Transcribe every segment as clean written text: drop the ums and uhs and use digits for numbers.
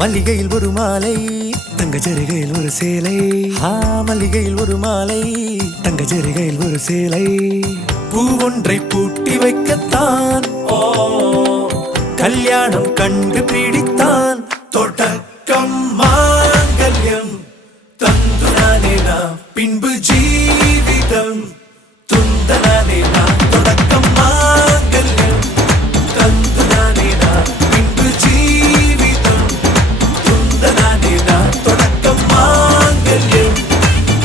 மல்லிகையில் ஒரு மாலை தங்க ஜரிகையில் ஒரு சேலை. மல்லிகையில் ஒரு மாலை தங்க ஜரிகையில் ஒரு சேலை. பூவொன்றை பூட்டி வைக்கத்தான் கல்யாணம் கண்டு பிடித்தான். தொடக்கம் மாங்கல்யம் தந்துனானே நாம் பின்பு ஜீவிதம் துந்தனானே நாம். தொடக்கம் மாங்கல்யம் தந்துனானே நாம் பின்பு ஜீவிதம் துந்தனானே நாம். தொடக்கம் மாங்கல்யம்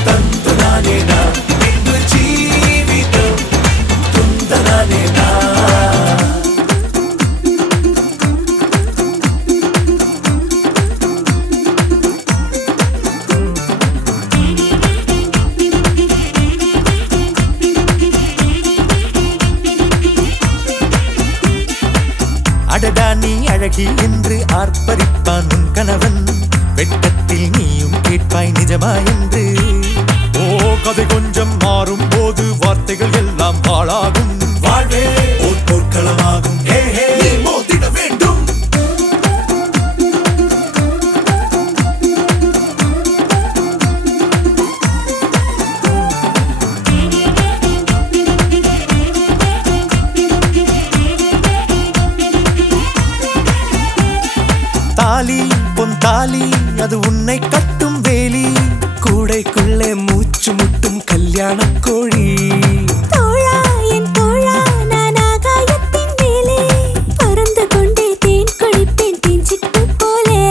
தந்துனானே நாம் பின்பு ஜீவிதம் துந்தனானே நாம். அடடா நீ அழகி என்று ஆர்ப்பரிப்பான் உன் கணவன். வெட்டத்தில் நீயும் கேட்பாய் நிஜமா என்று. கதை கொஞ்சம் மாறும் போது வார்த்தைகள் எல்லாம் பாழாகும். வாழ்வே ஓர் போர்க்களமாகும். நீ மோதிட வேண்டும். தாலி பொன் தாலி அது உன்னை கட்டும் வேலி. கூடைக்குள்ளே மூச்சு முட்டும் கல்யாண கோழி. தோழா என் தோழா நான் ஆகாயத்தின் மேலே பறந்து கொண்டே தேன் குடிப்பேன் தேஞ்சிட்டு போலே.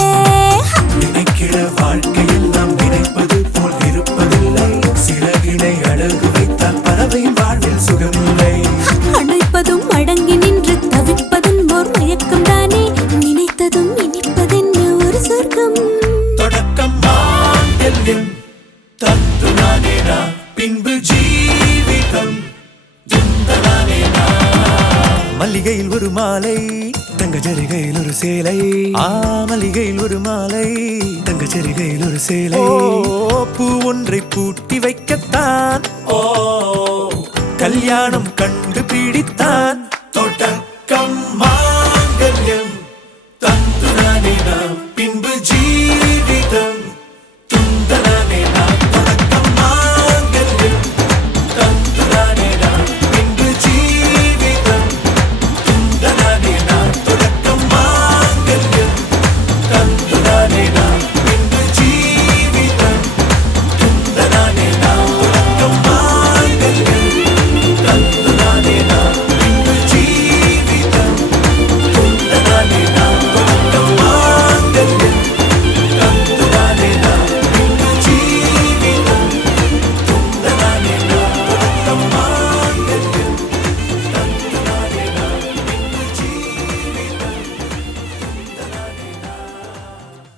நினைக்கிற வாழ்க்கையில் நாம் நினைப்பது போல் இருப்பதில்லை. சிறகினை அழகு வைத்தால் பறவையின் வாழ்வில் சுகமில்லை. அணைப்பதும் அடங்கி நின்று தவிப்பதும் ஓர் மயக்கம் தானே. நினைத்ததும் இனிப்பதென்ன ஒரு சொர்க்கம். தொடக்கம் மாங்கல்யம் தந்துனானே நாம் பின்பு ஜீவிதம் துந்தனானே நாம். மல்லிகையில் ஒரு மாலை தங்க ஜரிகையில் ஒரு சேலை. மல்லிகையில் ஒரு மாலை தங்க ஜரிகையில் ஒரு சேலை. பூ ஒன்றை பூட்டி வைக்கத்தான் கல்யாணம் கண்டு பிடித்தான். தொடக்கம்